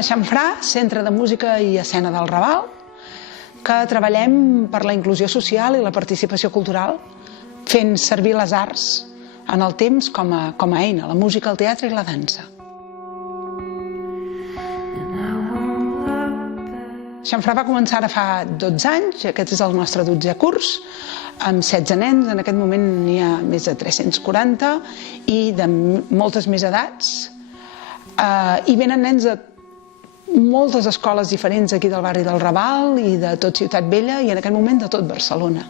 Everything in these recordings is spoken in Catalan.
a Xamfrà, Centre de Música i Escena del Raval, que treballem per la inclusió social i la participació cultural, fent servir les arts en el temps com a eina, la música, el teatre i la dansa. Xamfrà va començar ara fa 12 anys, aquest és el nostre 12è curs, amb 16 nens, en aquest moment n'hi ha més de 340, i de moltes més edats, i venen nens de moltes escoles diferents aquí del barri del Raval i de tot Ciutat Vella i en aquest moment de tot Barcelona.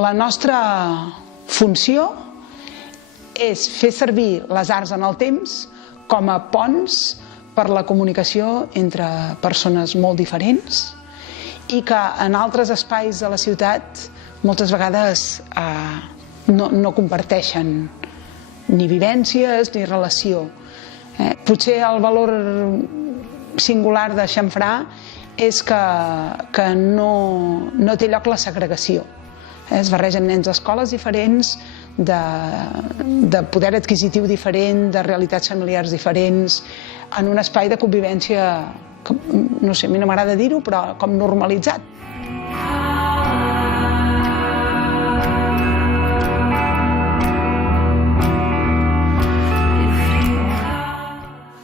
La nostra funció és fer servir les arts en el temps com a ponts per la comunicació entre persones molt diferents i que en altres espais de la ciutat moltes vegades no comparteixen ni vivències ni relació. Potser el valor singular de Xamfrà és que no té lloc la segregació. Es barregen nens d'escoles diferents, de poder adquisitiu diferent, de realitats familiars diferents, en un espai de convivència que, no sé, a mi no m'agrada dir-ho, però com normalitzat.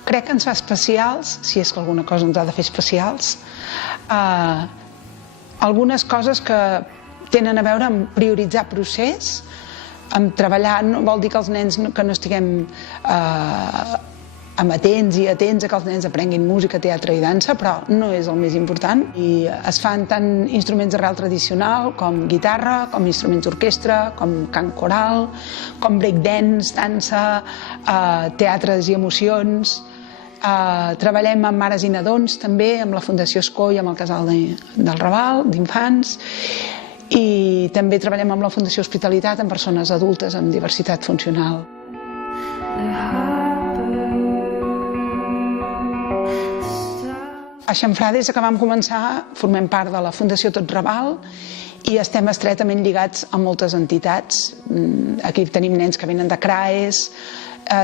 Crec que ens fa especials, si és que alguna cosa ens ha de fer especials, algunes coses que tenen a veure amb prioritzar procés, amb treballar, no vol dir que els nens que no estiguem amatents i atents a que els nens aprenguin música, teatre i dansa, però no és el més important. I es fan tant instruments d'arrel tradicional com guitarra, com instruments d'orquestra, com cant coral, com breakdance, dansa, teatres i emocions. Treballem amb mares i nadons també, amb la Fundació Escó i amb el Casal del Raval, d'infants, i també treballem amb la Fundació Hospitalitat amb persones adultes amb diversitat funcional. A Xamfrà, des que vam començar, formem part de la Fundació Tot Raval i estem estretament lligats amb moltes entitats. Aquí tenim nens que venen de CRAES,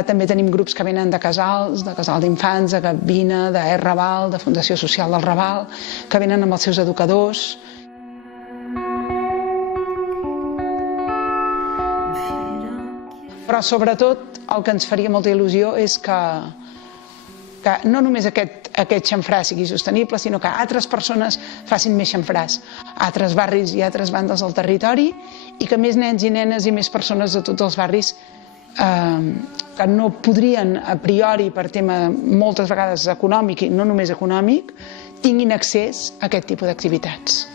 també tenim grups que venen de casals d'infants, de Gavina, de Raval, de Fundació Social del Raval, que venen amb els seus educadors. Però sobretot el que ens faria molta il·lusió és que no només aquest Xamfrà sigui sostenible, sinó que altres persones facin més xamfràs, altres barris i altres bandes del territori, i que més nens i nenes i més persones de tots els barris que no podrien a priori per tema moltes vegades econòmic i no només econòmic tinguin accés a aquest tipus d'activitats.